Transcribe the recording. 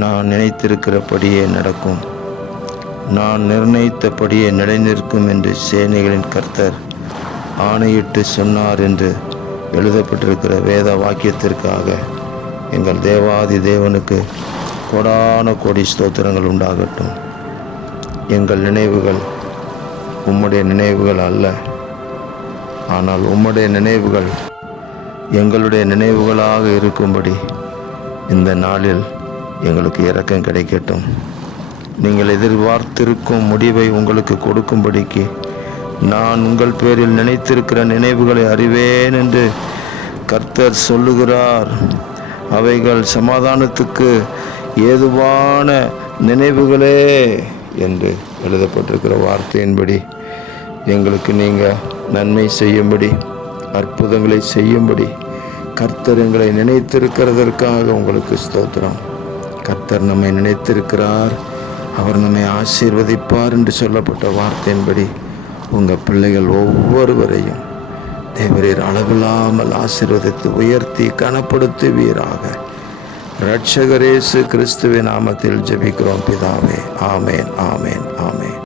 நான் நினைத்திருக்கிறபடியே நடக்கும், நான் நிர்ணயித்தபடியே நிலைநிற்கும் என்று சேனைகளின் கர்த்தர் ஆணையிட்டு சொன்னார் என்று எழுதப்பட்டிருக்கிற வேத வாக்கியத்திற்காக எங்கள் தேவாதி தேவனுக்கு கோடான கோடி ஸ்தோத்திரங்கள் உண்டாகட்டும். எங்கள் நினைவுகள் உம்முடைய நினைவுகள் அல்ல, ஆனால் உம்முடைய நினைவுகள் எங்களுடைய நினைவுகளாக இருக்கும்படி இந்த நாளில் எங்களுக்கு இரக்கம் கிடைக்கட்டும். நீங்கள் எதிர்பார்த்திருக்கும் முடிவை உங்களுக்கு கொடுக்கும்படிக்கு நான் உங்கள் பேரில் நினைத்திருக்கிற நினைவுகளை அறிவேன் என்று கர்த்தர் சொல்லுகிறார். அவைகள் சமாதானத்துக்கு ஏதுவான நினைவுகளே என்று எழுதப்பட்டிருக்கிற வார்த்தையின்படி எங்களுக்கு நீங்கள் நன்மை செய்யும்படி, அற்புதங்களை செய்யும்படி கர்த்தர் எங்களை நினைத்திருக்கிறதற்காக உங்களுக்கு ஸ்தோத்திரம். கர்த்தர் நம்மை நினைத்திருக்கிறார், அவர் நம்மை ஆசீர்வதிப்பார் என்று சொல்லப்பட்ட வார்த்தையின்படி உங்கள் பிள்ளைகள் ஒவ்வொருவரையும் தேவரீர் அளவில்லாமல் ஆசீர்வதித்து உயர்த்தி கனப்படுத்துவீராக. இரட்சகர் இயேசு கிறிஸ்துவின் நாமத்தில் ஜெபிக்கிறோம் பிதாவே. ஆமேன், ஆமேன், ஆமேன்.